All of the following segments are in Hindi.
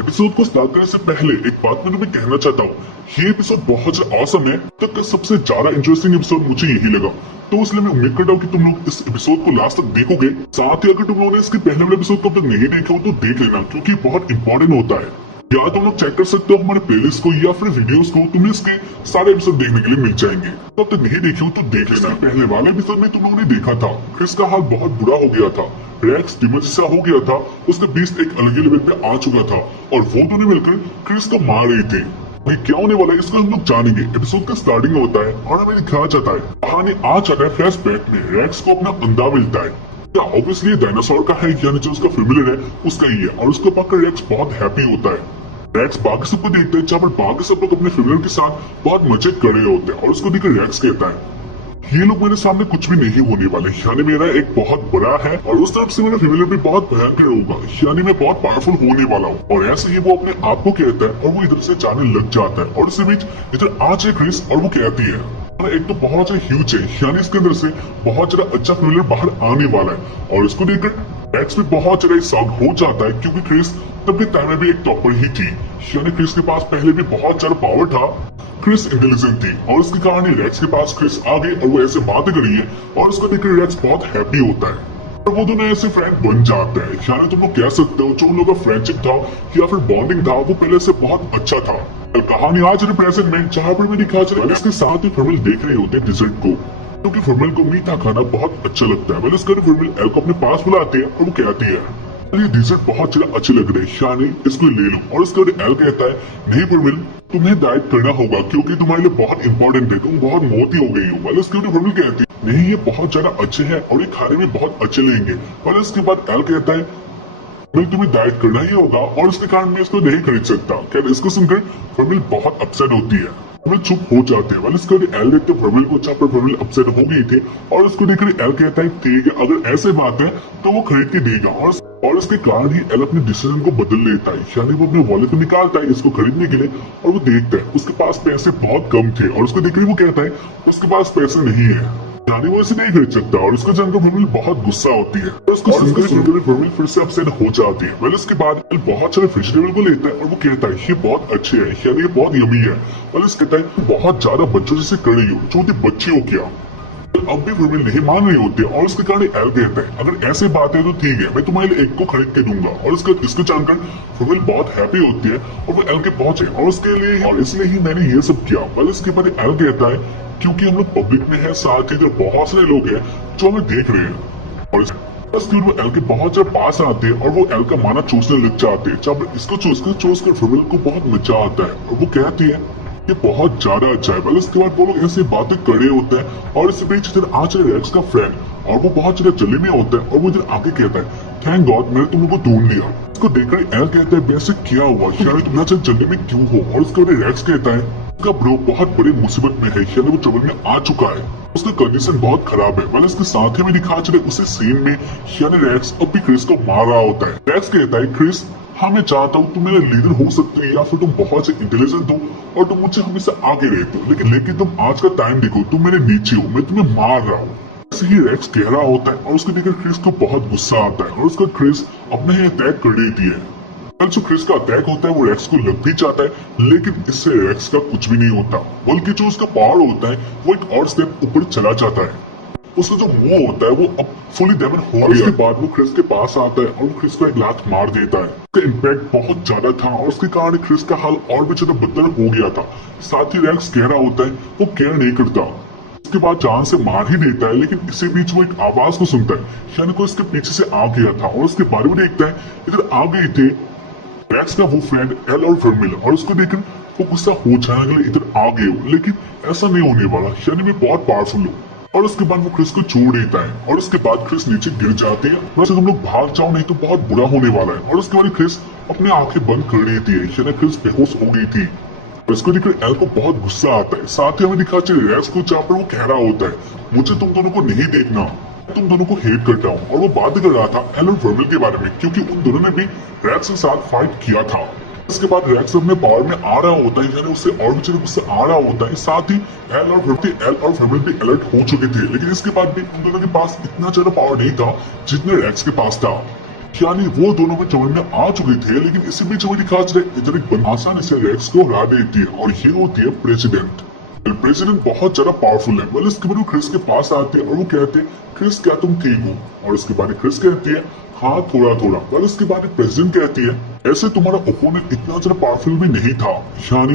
एपिसोड को स्टार्ट करने से पहले एक बात मैं तुम्हें कहना चाहता हूँ। ये एपिसोड बहुत ज्यादा ऑसम है। तक का सबसे ज्यादा इंटरेस्टिंग एपिसोड मुझे यही लगा। तो इसलिए मैं उम्मीद करता हूँ कि तुम लोग इस एपिसोड को लास्ट तक देखोगे। साथ ही अगर तुम लोगों ने इसके पहले वाले एपिसोड को अब तक नहीं देखा हो तो देख लेना, क्योंकि बहुत इंपॉर्टेंट होता है। या तुम लोग चेक कर सकते हो हमारे प्लेलिस्ट को या फिर वीडियोस को, तुम्हें इसके सारे एपिसोड देखने के लिए मिल जाएंगे। तो अब तक नहीं देखे हो तो देख लेना। पहले वाले एपिसोड में तुम लोगों ने देखा था क्रिस का हाल बहुत बुरा हो गया था। रेक्स डिमन जैसा हो गया था, उसका बीस्ट एक अलग ही लेवल पे आ चुका था और वो दोनों मिलकर क्रिस को मार रहे थे। भाई क्या होने वाला है इसको हम लोग जानेंगे। एपिसोड का स्टार्टिंग में होता है और हमें दिखाया जाता है, कहानी आ जाता है फ्लैशबैक में। रेक्स को अपना अंडा मिलता है, ऑब्वियसली डायनासोर का है, यानी जो उसका फेमिलियर है उसका ही है, और उसको पाकर रेक्स बहुत हैप्पी होता है। रेक्स बाकी सबको देखते हैं, जहाँ पर बाकी सब लोग अपने फेमिलियर के साथ बहुत मजे कर रहे होते हैं, और उसको देखकर रेक्स कहता है ये लोग मेरे सामने कुछ भी नहीं होने वाले, यानी मेरा एक बहुत बड़ा है और उस तरफ से मेरा फेमिलियर भी बहुत भयंकर होगा, यानी मैं बहुत पावरफुल होने वाला हूँ। और ऐसे ही वो अपने आप को कहता है और वो इधर से जाने लग जाता है। और इसी बीच इधर आ जाए क्रिस और वो कहती है एक तो बहुत ज्यादा ह्यूज है, यानी इसके अंदर से बहुत ज्यादा अच्छा फेमिलियर बाहर आने वाला है। और इसको देखकर रेक्स भी बहुत ज्यादा शॉक हो जाता है, क्योंकि क्रिस तब के टाइम में भी एक टॉपर ही थी, यानी क्रिस के पास पहले भी बहुत ज्यादा पावर था। क्रिस इंटेलिजेंट थी और उसके कारण ही रेक्स के पास क्रिस आ गई और वो ऐसे बातें कर रही है, और उसको देखकर रेक्स बहुत हैप्पी होता है और वो दोनों ऐसे फ्रेंड बन जाते हैं। यानी तुम लोग कह सकते हो जो उन लोगों का फ्रेंडशिप था या फिर बॉन्डिंग था वो पहले से बहुत अच्छा था। कहानी आज प्रेजेंट में जहाँ पर मैं दिखा चला इसके साथ ही फर्मिल देख रहे होते हैं डिजर्ट को, क्योंकि फर्मिल को मीठा खाना बहुत अच्छा लगता है। इसका फर्मिल एल को अपने पास बुलाती है और वो कहती है ये डिजर्ट बहुत ज्यादा अच्छे लग रहे हैं, यानी इसको ले लो। और इसका एल कहता है नहीं फर्मिल, तुम्हें डाइट करना होगा क्योंकि तुम्हारे लिए बहुत इंपॉर्टेंट है, तुम बहुत मोटी हो गई हो। इसके फर्मिल कहती है नहीं ये बहुत ज्यादा अच्छे हैं और ये खाने में बहुत अच्छे लगेंगे। और इसके बाद एल कहता है तुम्हें डाइट करना ही होगा और इसके कारण मैं इसको नहीं खरीद सकता। क्या इसको सुनकर फर्मिल बहुत अपसेट होती है, फर्मिल चुप हो जाते हैं। इसको एल देखते फर्मिल को, जहाँ पर फर्मिल अपसेट हो गई थी, और उसको देखकर एल कहता है ठीक है अगर ऐसे बात है तो वो खरीद के देगा। और इसके कारण ही एल अपने डिसीजन को बदल लेता है, यानी वो अपने वॉलेट में निकालता है इसको खरीदने के लिए, और वो देखता है उसके पास पैसे बहुत कम थे, और उसको देखकर वो कहता है उसके पास पैसे नहीं है, यानी वो इसे नहीं खरीद सकता। और इसको जानकर फर्मिल बहुत गुस्सा होती है और उसको सुनकर फर्मिल फिर से अपसेट हो जाती है। इसके बाद बहुत सारे वेजिटेबल को लेता है और वो कहता है ये बहुत अच्छे हैं, यानी ये बहुत यमी है। और इस कहता है बहुत ज्यादा बच्चों जैसे कर रही हो, छोटे बच्चे हो क्या। अब भी फर्मिल नहीं मान रही होती है, और उसके कारण एल कहता है अगर ऐसे बात है तो ठीक है मैं तुम्हारे लिए एक को खरीद के दूंगा। और इसको जानकर फर्मिल बहुत हैप्पी होती है और वो एल के पहुंचे, और उसके लिए और इसलिए ही मैंने ये सब किया। इसके बाद एल कहता है क्योंकि हम लोग पब्लिक में है, साथ ही जो बहुत सारे लोग हैं जो हमें देख रहे हैं। और वो एल के बहुत ज्यादा पास आते हैं और वो एल का माना चूसने लग जाते हैं। जब इसको चूस कर फर्मिल को बहुत मजा आता है और वो कहती है ये बहुत ज्यादा अच्छा है। इसके बाद वो लोग ऐसी बातें कर रहे होते हैं, और इस बीच इधर आ जाए रेक्स का फ्रेंड, और वो बहुत ज्यादा जल्दी में होता है, और वो इधर आके कहता है थैंक गॉड मैंने तुम लोग को ढूंढ लिया। इसको देखकर एल कहता है वैसे क्या हुआ, यानी तुम यहाँ जल्दी में क्यों हो। और उसके बाद रेक्स कहता है उसका ब्रो बहुत बड़ी मुसीबत में है, यानी वो ट्रबल में आ चुका है, उसका कंडीशन बहुत खराब है। इसके साथ ही में दिखा चले उसे सीन में, यानी रेक्स अब भी क्रिस को मार रहा होता है। रेक्स कहता है क्रिस हाँ मैं चाहता हूँ तुम मेरा लीडर हो सकते हो या फिर तुम बहुत से इंटेलिजेंट हो और तुम मुझसे हमेशा आगे रहते हो, लेकिन तुम आज का टाइम देखो, तुम मेरे नीचे हो, मैं तुम्हें मार रहा हूँ। ऐसे ही रेक्स कह रहा होता है और उसको देखकर क्रिस को बहुत गुस्सा आता है, और उसका क्रिस अपने ही अटैक कर देती है। जो क्रिस का अटैक होता है वो रेक्स को लग भी जाता है, लेकिन इससे रेक्स का कुछ भी नहीं होता, बल्कि जो उसका पावर होता है वो एक और स्टेप ऊपर चला जाता है। उसका जो मुंह होता है वो अब फुली डेमन हो गया। उसके बाद वो क्रिस के पास आता है और वो क्रिस को एक लात मार देता है। उसका इम्पैक्ट बहुत ज्यादा था और उसके कारण क्रिस का हाल और भी ज्यादा बदतर हो गया था। साथ ही रेक्स कह रहा होता है वो केयर नहीं करता, उसके बाद जान से मार ही देता है। लेकिन इसी बीच वो एक आवाज को सुनता है, यानी को इसके पीछे से आ गया था, और उसके बारे में देखता है इधर आ गए थे रेक्स का वो फ्रेंड एल और फर्मिल, और उसको देखकर वो गुस्सा हो जाने के लिए इधर आ गए हो, लेकिन ऐसा नहीं होने वाला, यानी मैं बहुत पावरफुल हूँ। और उसके बाद वो क्रिस को छोड़ देता है, और उसके बाद क्रिस नीचे गिर जाती है। वैसे तुम लोग भाग जाओ नहीं तो बहुत बुरा होने वाला है। और उसके बाद क्रिस अपनी आंखें बंद कर लेती है, यानी क्रिस बेहोश हो गई थी। और इसको देखकर एल को बहुत गुस्सा आता है। साथ ही हमें दिखा चले रेक्स को, जहाँ पर वो कह रहा होता है मुझे तुम दोनों को नहीं देखना, तुम दोनों को हेट करता हूँ। और वो बात कर रहा था एल और फर्मिल के बारे में, क्योंकि उन दोनों ने भी रेक्स के साथ फाइट किया था। इसके बाद रेक्स अपने पावर में आ रहा होता है, यानी उससे और भी ज्यादा गुस्सा आ रहा होता है। साथ ही एल और फर्मिल भी अलर्ट हो चुके थे, लेकिन इसके बाद भी उन दोनों के पास इतना ज्यादा पावर नहीं था जितने रेक्स के पास था। यानी वो दोनों में जमीन में आ चुके थे, लेकिन इसी बीच हमें दिखा इधर एक बंदी आसानी से रेक्स को हरा देती है और ये होती है प्रेसिडेंट। प्रेसिडेंट बहुत ज्यादा पावरफुल है। मतलब इसके बाद वो क्रिस के पास आते हैं और वो कहते हैं क्रिस क्या तुम ठीक हो, और इसके बाद क्रिस कहती है हाँ थोड़ा थोड़ा। well, इसके बाद प्रेसिडेंट कहती है ऐसे तुम्हारा ओपोनेंट इतना ज्यादा पावरफुल भी नहीं था, यानी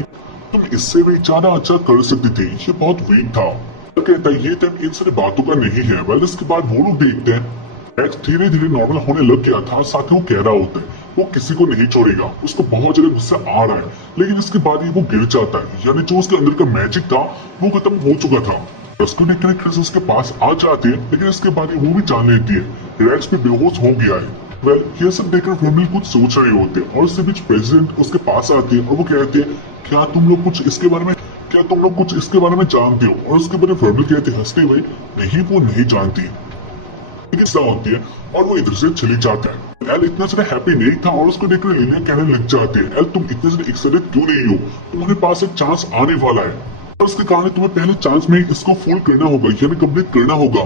तुम इससे भी ज्यादा अच्छा कर सकती थी, ये बहुत वीक था। तो कहता है ये टाइम इन सारी बातों का नहीं है। well, इसके बाद वो लोग देखते हैं एक्स धीरे धीरे नॉर्मल होने लग गया था, साथ ही वो कह रहा होता है वो किसी को नहीं छोड़ेगा, उसको बहुत ज्यादा गुस्सा आ रहा है। लेकिन इसके बाद ही वो गिर जाता है, यानी जो उसके अंदर का मैजिक था वो खत्म हो चुका था। उसको देखकर क्रिस उसके पास आ जाती है, लेकिन इसके बाद ही वो भी जान लेती है रेक्स भी बेहोश हो गया है। वेल ये सब देखकर फैमिली कुछ सोच रहे होते हैं और उसके बीच प्रेसिडेंट उसके पास आती है और वो कहते हैं क्या तुम लोग कुछ इसके बारे में जानते हो? और उसके बारे में फैमिली कहते हैं हंसते हुए नहीं वो नहीं जानती होती है और वो इधर से चली जाता है। एल इतना ज्यादा हैप्पी नहीं था और उसको देखकर लिलिया कहने लग जाती है एल तुम इतने ज्यादा एक्साइटेड क्यों नहीं हो, तुम्हारे पास एक चांस आने वाला है और उसके कारण तुम्हें पहले चांस में इसको फुल करना होगा, यानी कंप्लीट करना होगा,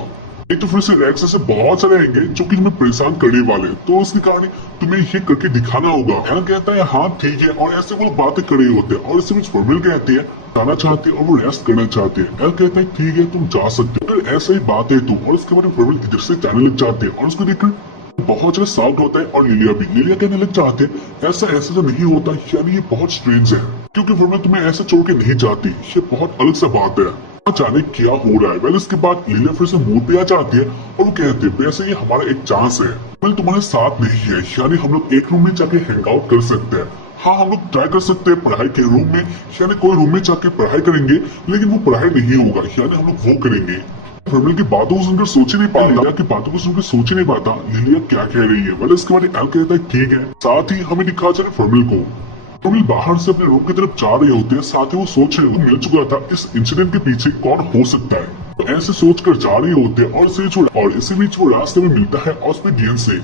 नहीं तो फिर से रैक्स ऐसे बहुत सारे आएंगे जो कि तुम्हें परेशान करने वाले, तो उसके कारण तुम्हें ये करके दिखाना होगा। एल कहता है हाँ ठीक है, और ऐसे वो बातें करे होते हैं और इसी बीच फॉर्मल कहती है जाना चाहते हैं और वो रेस्ट करना चाहते हैं। एल कहता है ठीक है तुम जा सकते हो, फिर ऐसा ही बात है तू, और उसके बाद फॉर्मल इधर से जाने लग जाते हैं और उसको देखकर बहुत ज्यादा साउट होता है। और लिलिया कहने लग जाते हैं ऐसा तो नहीं होता, यानी ये बहुत स्ट्रेंज है क्योंकि फॉर्मल तुम्हें ऐसे छोड़ के नहीं जाती, ये बहुत अलग सा बात है, जाने क्या हो रहा है। वेल इसके बाद लिलिया फिर से मूड पे आ जाती है और वो कहते हैं वैसे ये हमारा एक चांस है, वेल तुम्हारे साथ नहीं है, यानी हम लोग एक रूम में जाके हैंग आउट कर सकते हैं। हाँ हम लोग ट्राई कर सकते हैं पढ़ाई के रूम में, यानी कोई रूम में जाके पढ़ाई करेंगे, लेकिन वो पढ़ाई नहीं होगा, यानी हम लोग वो करेंगे। फॉर्मल की बातों को सुनकर सोच ही नहीं पाता, लिलिया की बातों को सुनकर सोच ही नहीं पाता लिलिया क्या कह रही है। वेल इसके बाद एल कहता है ठीक है, साथ ही हमें दिखा जाए फॉर्मल को फॉर्मल बाहर से अपने रूम की तरफ जा रहे होते हैं, साथ ही वो सोच रहे होते मिल चुका था इस इंसिडेंट के पीछे कौन हो सकता है, तो ऐसे सोच कर जा रहे होते हैं और इसी बीच वो रास्ते में मिलता है ऑस्पिडियन से।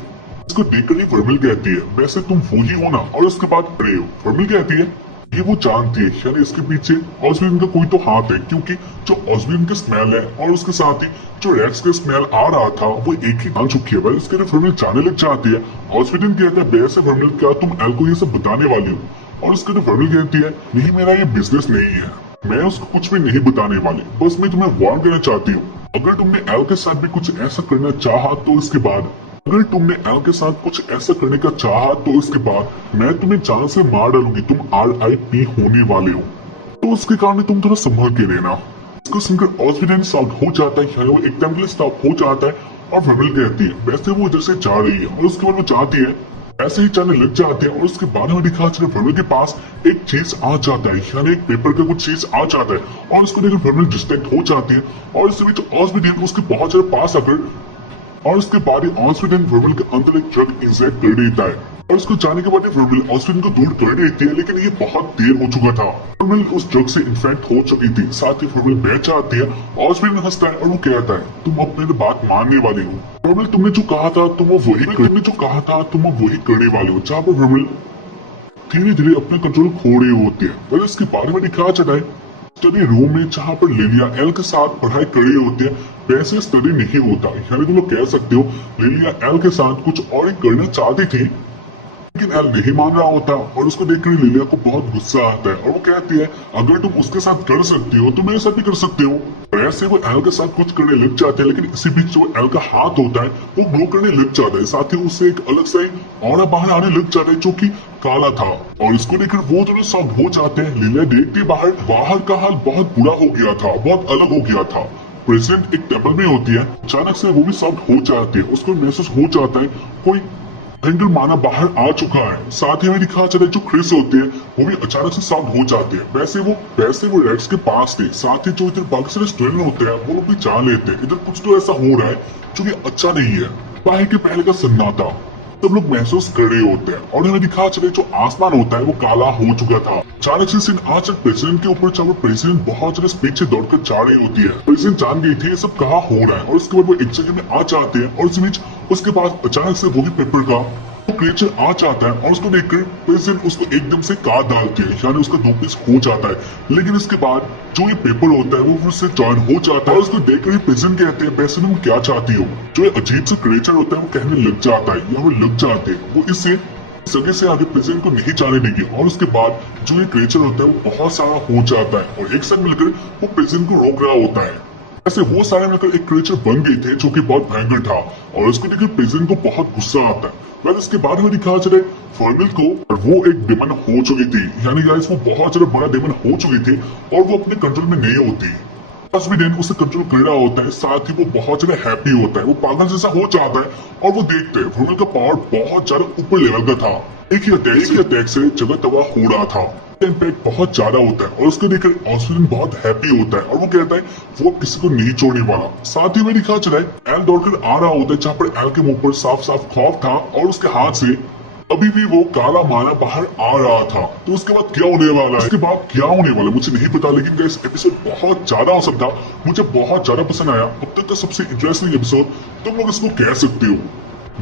इसको देखकर ही फॉर्मल कहती है वैसे तुम वो ही हो ना, और उसके बाद खड़े हो। फॉर्मल कहती है ये वो जानती है, यानी इसके पीछे ऑस्पिडियन का कोई तो हाथ है, क्योंकि जो ऑस्पिडियन का स्मेल है और उसके साथ ही जो रैक्स का स्मेल आ रहा था वो एक ही डाल चुकी है। वह इसके लिए फॉर्मल जाने लग जाती है। ऑस्पिडियन कहता है वैसे फॉर्मल क्या तुम एल को ये सब बताने वाली हो, और उसके लिए फॉर्मल कहती है नहीं मेरा ये बिजनेस नहीं है, मैं उसको कुछ भी नहीं बताने वाली, बस मैं तुम्हें वार्न करना चाहती हूँ अगर तुमने एल के साथ भी कुछ ऐसा करना चाहा तो इसके बाद मैं तुम्हें जान से मार डालूंगी, तुम RIP होने वाले हो, तो उसके कारण तुम थोड़ा संभल के रहना। इसको सुनकर ऑस्पिडियन साउट हो जाता है, यानी वो एक टाइम के लिए स्टॉप हो जाता है और फॉर्मल कहती है वैसे वो इधर से जा रही है, और उसके बाद वो चाहती है ऐसे ही जाने लग जाते हैं। और उसके बाद में दिखा फॉर्मल के पास एक चीज आ जाता है, यानी एक पेपर का कुछ चीज आ जाता है, और उसको देखकर फॉर्मल डिस्ट्रैक्ट हो जाती है। और इसी बीच ऑस्पिडियन उसके बहुत ज्यादा पास आकर और उसके बाद ऑस्पिडियन फॉर्मल के अंदर एक ड्रग इंजेक्ट कर देता है, और उसको जाने के बाद फॉर्मल ऑस्पिडियन को दूर कर देती है, लेकिन ये बहुत देर हो चुका था, फॉर्मल उस ड्रग से इन्फेक्ट हो चुकी थी। साथ ही फॉर्मल बैठ जाती है, ऑस्पिडियन हंसता है और वो कहता है तुम अब मेरी बात मानने वाली हो, फॉर्मल तुमने जो कहा था तुम वो वही करने वाले हो। जहाँ पर फॉर्मल धीरे धीरे अपना कंट्रोल खो रही होती है। पर इसके बारे में दिखाया जाता है स्टडी रूम में जहाँ पर लिलिया एल के साथ पढ़ाई कर रही होती है, वैसे स्टडी नहीं होता, यानी तुम लोग कह सकते हो लिलिया एल के साथ कुछ और ही करना चाहती थी, लेकिन एल नहीं मान रहा होता, और उसको देखकर लिलिया को बहुत गुस्सा आता है और वो कहती है अगर तुम उसके साथ कर सकती हो तो मेरे साथ भी कर सकते हो। ऐसे वो एल के साथ कुछ करने लग जाते हैं, लेकिन इसी बीच जो एल का हाथ होता है वो ग्लो करने लग जाता है, साथ ही उससे एक अलग सा ऑरा बाहर आने लग जाता है जो कि काला था, और इसको लेकर वो दोनों शॉक हो जाते हैं। लिलिया देखते बाहर का हाल बहुत बुरा हो गया था, बहुत अलग हो गया था। प्रेसिडेंट एक टेबल में होती है, अचानक से वो भी शॉक हो जाते हैं, उसको मैसेज हो जाता है कोई भयंकर माना बाहर आ चुका है। साथ ही हमें दिखा चला जो क्रिस होते हैं वो भी अचानक से साउंड हो जाते हैं। वैसे वो रेक्स के पास थे, साथ ही जो इधर बाकी सारे स्टूडेंट होते हैं वो लोग भी जान लेते हैं इधर कुछ तो ऐसा हो रहा है जो कि अच्छा नहीं है। बाहर के पहले का सन्नाटा सब लोग महसूस कर रहे होते हैं, और हमें दिखा चले जो आसमान होता है वो काला हो चुका था। अचानक से सीन आज प्रेसिडेंट के ऊपर जब प्रेसिडेंट बहुत ज्यादा स्पीड से दौड़कर जा रही होती है। प्रेसिडेंट जान गई थी ये सब कहाँ हो रहा है, और उसके बाद वो एक जगह में आ जाते हैं, और इस बीच उसके बाद अचानक से वो भी पेपर का वो क्रिएचर आ जाता है और उसको देखकर पेशेंट उसको एकदम से काट डालती है, यानी उसका 2 पीस हो जाता है। लेकिन इसके बाद जो ये पेपर होता है वो फिर से जॉइन हो जाता है और उसको देखकर ही पेशेंट कहते हैं पेशेंट तुम क्या चाहती हो। जो ये अजीब सा क्रिएचर होता है वो कहने लग जाता है या वो लग जाते हैं वो इससे सगे से आगे प्रेजेंट को नहीं जाने देंगे। और उसके बाद जो ये क्रिएचर होता है वो बहुत सारा हो जाता है और एक साथ मिलकर वो प्रेजेंट को रोक रहा होता है। ऐसे वो सारे मिलकर एक क्रिएचर बन गए थे जो कि बहुत भयंकर था और उसको देखकर प्रेजेंट को बहुत गुस्सा आता है। वैसे इसके बाद हमें दिखाया चले फर्मिल को, और वो एक डेमन हो चुकी थी, यानी गाइस वो बहुत ज्यादा बड़ा डेमन हो चुकी थी और वो अपने कंट्रोल में नहीं होती। दिन उसे कंट्रोल कर रहा होता है, साथ ही वो बहुत ज्यादा हैप्पी होता है, वो पागल जैसा हो जाता है और वो देखते हैं फर्मिल का पावर बहुत ज्यादा ऊपर लेवल का था। एक ही अटैक से जगह तबाह हो रहा था, इम्पैक्ट बहुत ज्यादा होता है और उसको देखकर ऑस्ट्रेलियन बहुत हैप्पी होता है और वो कहता है वो किसी को नहीं छोड़ने वाला। साथ ही में दिखा चला है एल दौड़कर आ रहा होता है जहाँ पर एल के मुंह पर साफ साफ खौफ था और उसके हाथ से अभी भी वो काला माला बाहर आ रहा था। तो उसके बाद क्या होने वाला है, उसके बाद क्या होने वाला है मुझे नहीं पता, लेकिन गाइस एपिसोड बहुत ज्यादा औसम था, मुझे बहुत ज्यादा पसंद आया। अब तक का सबसे इंटरेस्टिंग एपिसोड तुम लोग इसको कह सकते हो।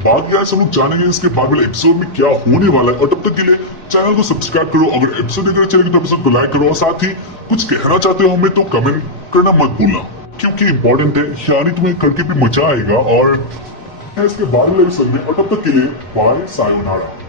बाकी यार सब लोग जानेंगे इसके बाद वाले एपिसोड में क्या होने वाला है और तब तक के लिए चैनल को सब्सक्राइब करो। अगर एपिसोड देख रहे चैनल तो एपिसोड को लाइक करो और साथ ही कुछ कहना चाहते हो हमें तो कमेंट करना मत भूलना, क्योंकि इंपॉर्टेंट है, यानी तुम्हें करके भी मजा आएगा। और इसके बाद वाले एपिसोड में और तब तक के लिए बाय सायोनारा।